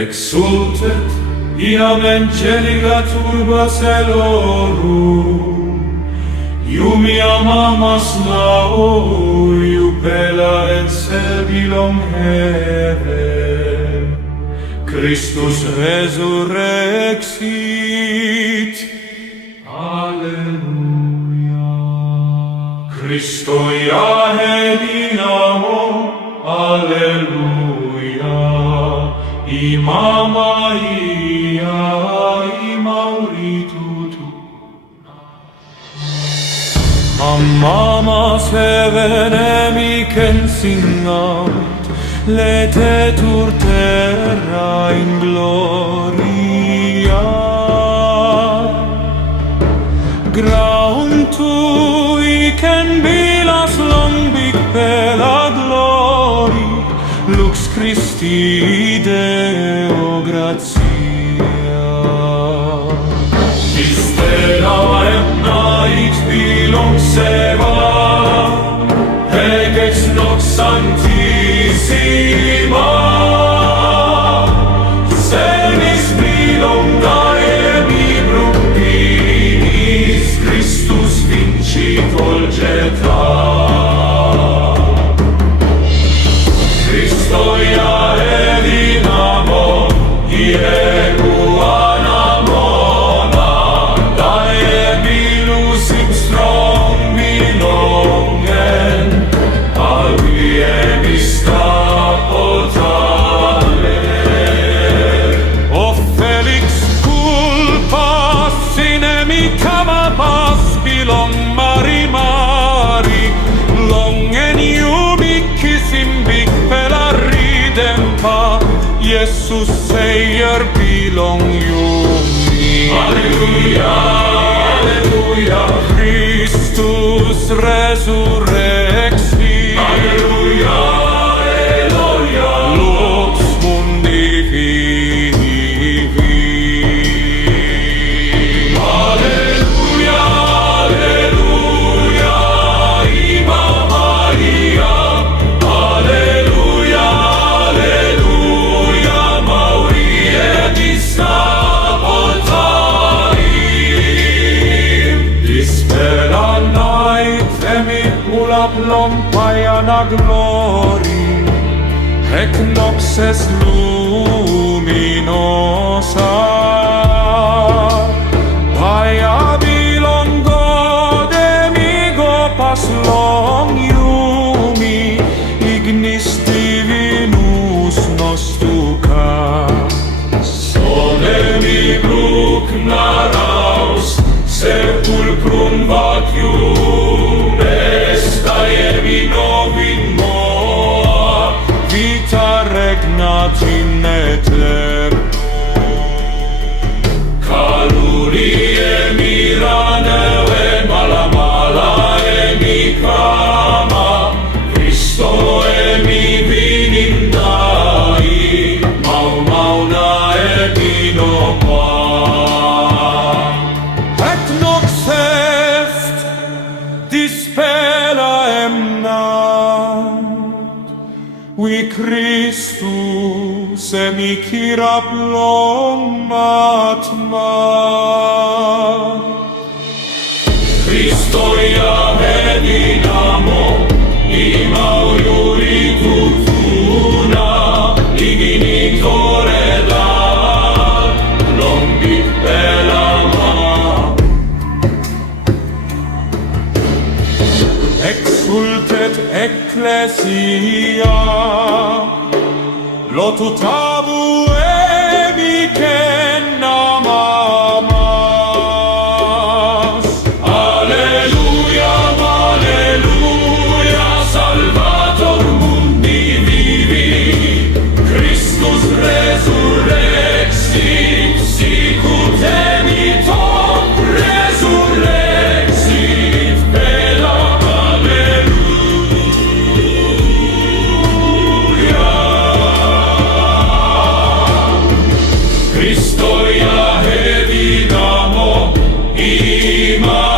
Exultet, iam enceligatur bacelorum, iumiam amas lao, iupela et servilum Heaven. Christus resurrexit, Alleluia. Christo iahe dinamo, Alleluia. Imama ia imauritutu. Amama sevenem singat, letetur terra in gloria. Graun tui can bilas longic pela glori, lux Christi Deo gratia. Stella aetna it pilum seva, ex nox sanctissima. Senis pilum dae librum finis, Christus vincit volgeta. Christo iae dinamo, ego anamona, dae bilus in strombi longen, alviem istapotale. O felix culpas inemica mapas bilong mari mari, longen iumicis imbic pela ridempa, Jesus seier bilong iumi. Alleluia, Alleluia. Christus resurrexit. Alleluia, Alleluia. Lux mundi vivi. Alleluia, Alleluia. Imama ia. Alleluia, Alleluia. Maurie distapotalim. Dispera night emit ulap lompaiana glori, hec nox est luminosa. Paia bilong godemigo pas long iumi, ignis divinus nostucas. Sonemi bruc naraus, sepulcrum vacuum est, aemi novin moa, vita regnat in aeternum. Calurie miraneu en mala mala emi cama, Christo emi vinindai, mau mauna epino qua. Et nox est dispera emnat, vi Christus emicira plomatma. Christo iahe dinamo, imauritur tuna, iginitore dat, longic bella ma. Exultet ecclesia, lotot abu emicen amamas. Alleluia, Alleluia, Salvator mundi vivi, Christus resurrexit, sicut emitor resurrexit, bella Alleluia. Prima